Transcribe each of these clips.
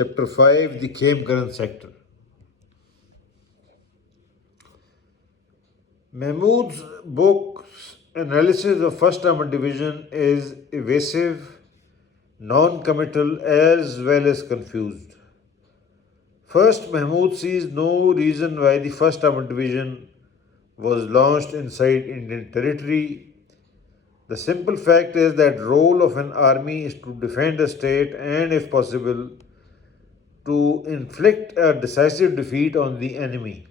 Chapter 5, the Khemkaran sector. Mahmood's book's analysis of First Armored Division is evasive, non committal, as well as confused. First, Mahmood sees no reason why the First Armored Division was launched inside Indian territory. The simple fact is that role of an army is to defend a state and, if possible, to inflict a decisive defeat on the enemy.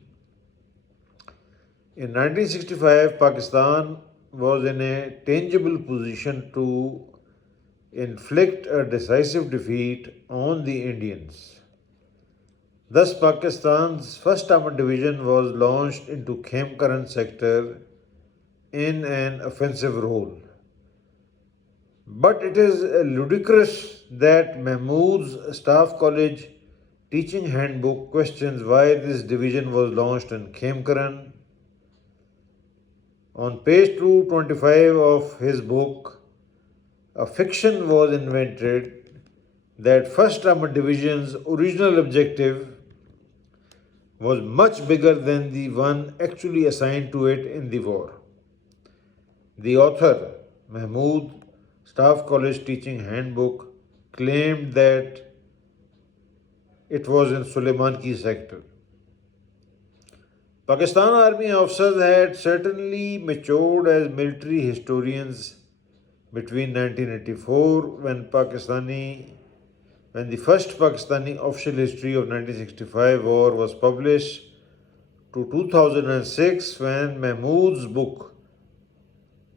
In 1965, Pakistan was in a tangible position to inflict a decisive defeat on the Indians. Thus, Pakistan's First Armored Division was launched into Khemkaran sector in an offensive role. But it is ludicrous that Mahmood's Staff College teaching handbook questions why this division was launched in Khemkaran. On page 225 of his book, a fiction was invented that First Armored Division's original objective was much bigger than the one actually assigned to it in the war. The author, Mahmood, Staff College Teaching Handbook, claimed that it was in Suleiman sector. Pakistan Army officers had certainly matured as military historians between 1984 when the first Pakistani official history of 1965 war was published to 2006 when Mahmood's book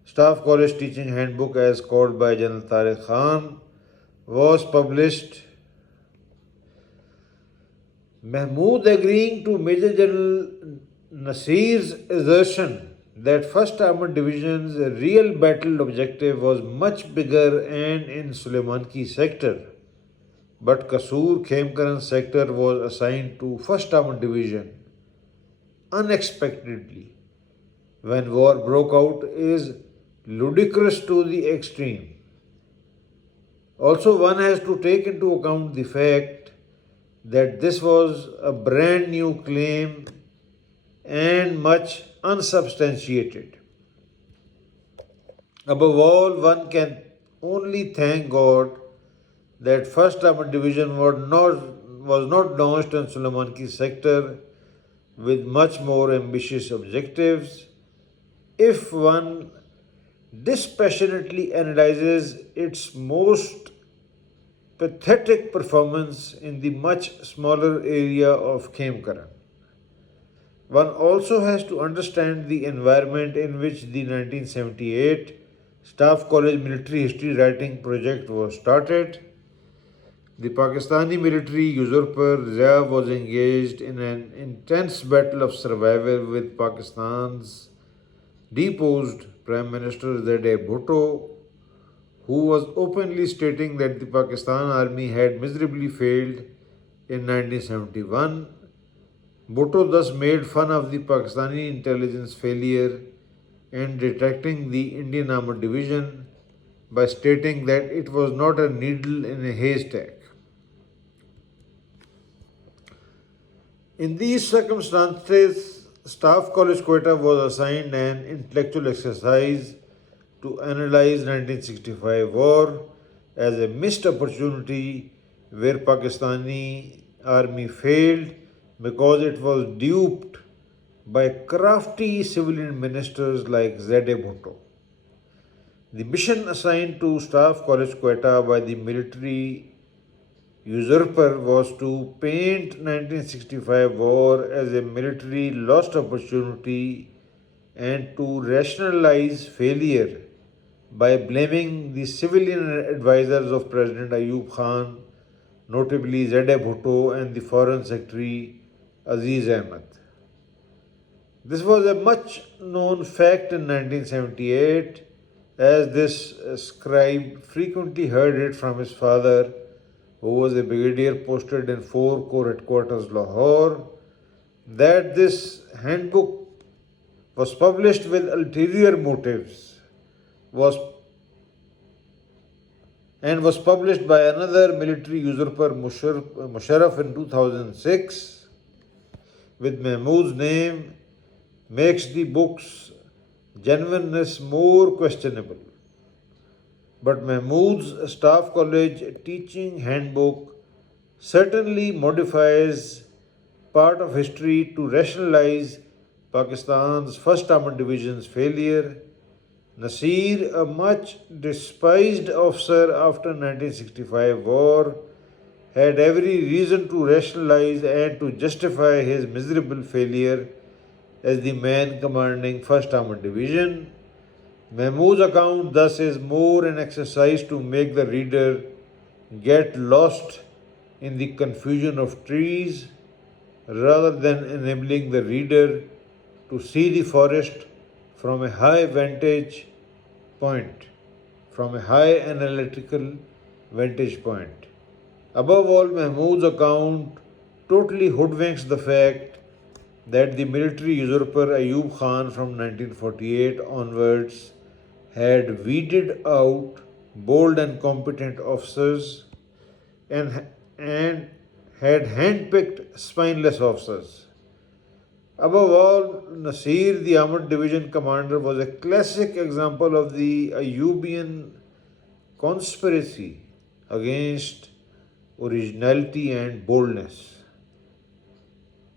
Staff College Teaching Handbook as called by General Tariq Khan was published. Mahmood agreeing to Major General Nasir's assertion that First Armored Division's real battle objective was much bigger and in Suleiman sector, but Kasur Khemkaran sector was assigned to First Armored Division unexpectedly when war broke out is ludicrous to the extreme. Also, one has to take into account the fact that this was a brand new claim and much unsubstantiated. Above all, one can only thank God that First Armored Division was not launched in Suleiman sector with much more ambitious objectives. If one dispassionately analyzes its most pathetic performance in the much smaller area of Khemkaran. One also has to understand the environment in which the 1978 Staff College Military History Writing Project was started. The Pakistani military usurper Zia was engaged in an intense battle of survival with Pakistan's deposed Prime Minister Z.A. Bhutto, who was openly stating that the Pakistan Army had miserably failed in 1971. Bhutto thus made fun of the Pakistani intelligence failure in detecting the Indian Armored Division by stating that it was not a needle in a haystack. In these circumstances, Staff College Quetta was assigned an intellectual exercise to analyze 1965 war as a missed opportunity where Pakistani army failed because it was duped by crafty civilian ministers like Z.A. Bhutto. The mission assigned to Staff College Quetta by the military usurper was to paint 1965 war as a military lost opportunity and to rationalize failure by blaming the civilian advisors of President Ayub Khan, notably Z.A. Bhutto and the Foreign Secretary Aziz Ahmed. This was a much known fact in 1978, as this scribe frequently heard it from his father, who was a brigadier posted in 4 Corps Headquarters, Lahore, that this handbook was published with ulterior motives, was and was published by another military usurper Musharraf in 2006 with Mahmud's name makes the book's genuineness more questionable. But Mahmud's Staff College teaching handbook certainly modifies part of history to rationalize Pakistan's 1st Armored Division's failure. Nasir, a much despised officer after 1965 war, had every reason to rationalize and to justify his miserable failure as the man commanding 1st Armored Division. Mahmud's account thus is more an exercise to make the reader get lost in the confusion of trees rather than enabling the reader to see the forest from a high vantage point, from a high analytical vantage point. Above all, Mahmud's account totally hoodwinks the fact that the military usurper Ayub Khan from 1948 onwards had weeded out bold and competent officers and had handpicked spineless officers. Above all, Nasir, the Armored Division commander, was a classic example of the Ayubian conspiracy against originality and boldness.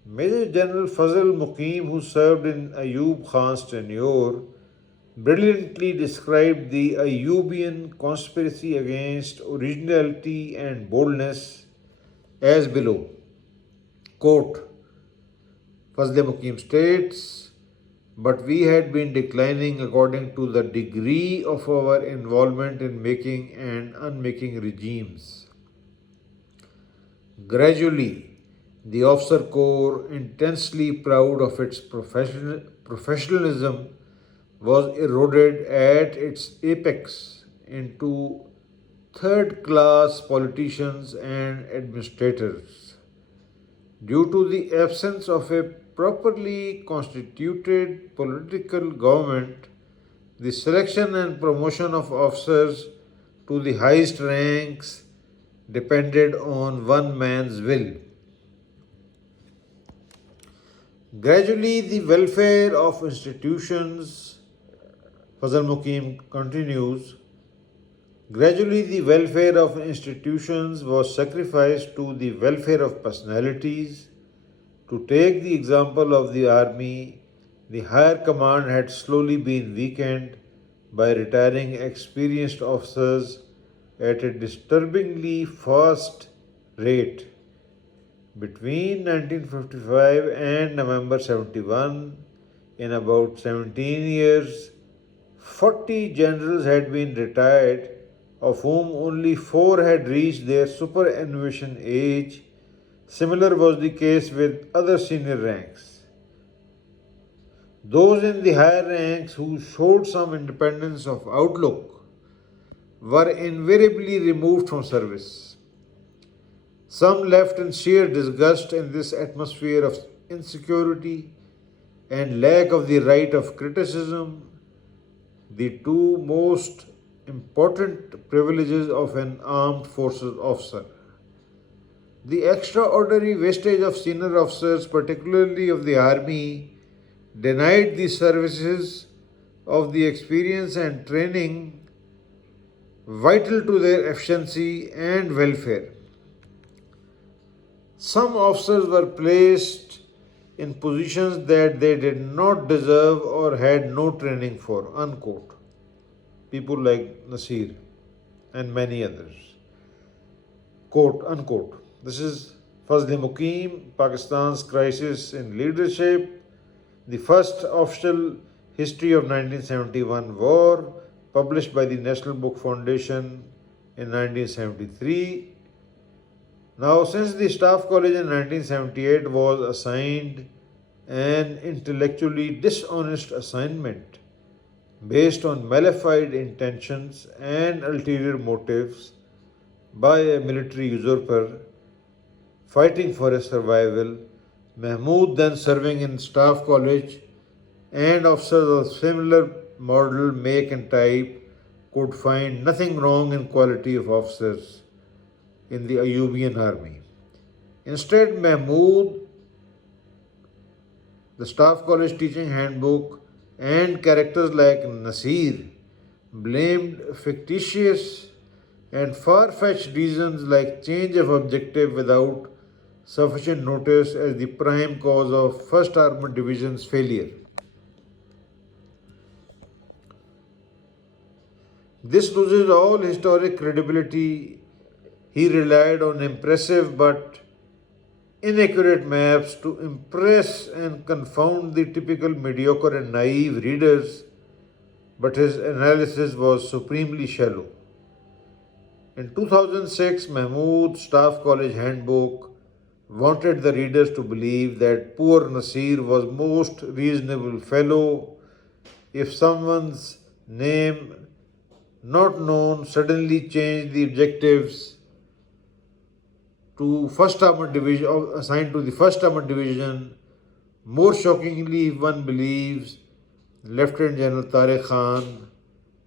Major General Fazl Muqim, who served in Ayub Khan's tenure, brilliantly described the Ayubian conspiracy against originality and boldness as below. Quote, Fazl Muqim states, but we had been declining according to the degree of our involvement in making and unmaking regimes. Gradually, the officer corps, intensely proud of its professionalism, was eroded at its apex into third class politicians and administrators. Due to the absence of a properly constituted political government, the selection and promotion of officers to the highest ranks depended on one man's will. Gradually, the welfare of institutions, Fazal Muqim continues, gradually the welfare of institutions was sacrificed to the welfare of personalities. To take the example of the army, the higher command had slowly been weakened by retiring experienced officers at a disturbingly fast rate. Between 1955 and November 71, in about 17 years, 40 generals had been retired, of whom only 4 had reached their superannuation age. Similar was the case with other senior ranks. Those in the higher ranks who showed some independence of outlook were invariably removed from service. Some left in sheer disgust in this atmosphere of insecurity and lack of the right of criticism, the two most important privileges of an armed forces officer. The extraordinary wastage of senior officers, particularly of the army, denied the services of the experience and training vital to their efficiency and welfare. Some officers were placed in positions that they did not deserve or had no training for. Unquote. People like Nasir and many others. Quote, unquote. This is Fazl Muqim, Pakistan's Crisis in Leadership, the first official history of 1971 war, published by the National Book Foundation in 1973. Now, since the Staff College in 1978 was assigned an intellectually dishonest assignment based on malified intentions and ulterior motives by a military usurper fighting for his survival, Mahmud, then serving in Staff College, and officers of similar model, make, and type could find nothing wrong in quality of officers in the Ayyubian army. Instead, Mahmud, the Staff College Teaching Handbook, and characters like Nasir blamed fictitious and far fetched reasons like change of objective without sufficient notice as the prime cause of 1st Armored Division's failure. This loses all historic credibility. He relied on impressive but inaccurate maps to impress and confound the typical mediocre and naive readers, but his analysis was supremely shallow. In 2006, Mahmood's Staff College Handbook wanted the readers to believe that poor Nasir was most reasonable fellow if someone's name not known suddenly changed the objectives to first armored division assigned to the first armored division. More shockingly, one believes Lieutenant General Tariq Khan,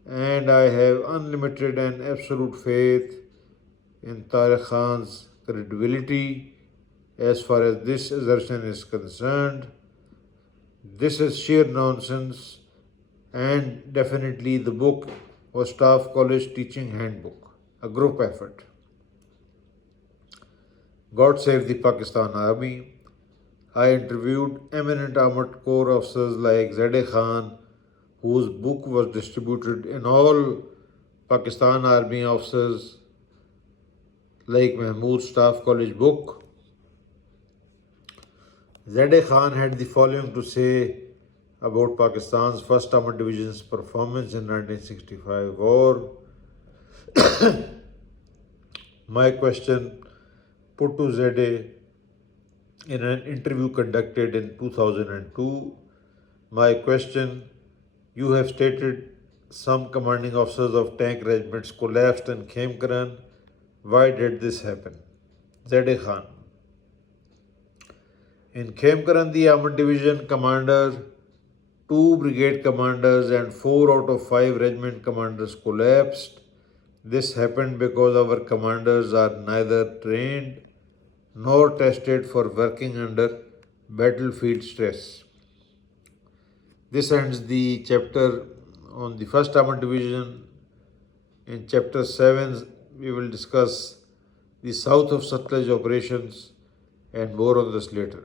and I have unlimited and absolute faith in Tariq Khan's credibility as far as this assertion is concerned. This is sheer nonsense, and definitely the book was Staff College Teaching Handbook, a group effort. God save the Pakistan Army. I interviewed eminent armored corps officers like Zadeh Khan, whose book was distributed in all Pakistan Army officers, like Mahmood's Staff College book. Zadeh Khan had the following to say about Pakistan's 1st Armored Division's performance in 1965 war. My question put to Zadeh in an interview conducted in 2002. My question: you have stated some commanding officers of tank regiments collapsed in Khemkaran. Why did this happen? Zadeh Khan: in Khemkaran, the Armored Division commander, 2 brigade commanders, and 4 out of 5 regiment commanders collapsed. This happened because our commanders are neither trained nor tested for working under battlefield stress. This ends the chapter on the 1st Armored Division. In chapter 7, we will discuss the south of Sutlej operations and more on this later.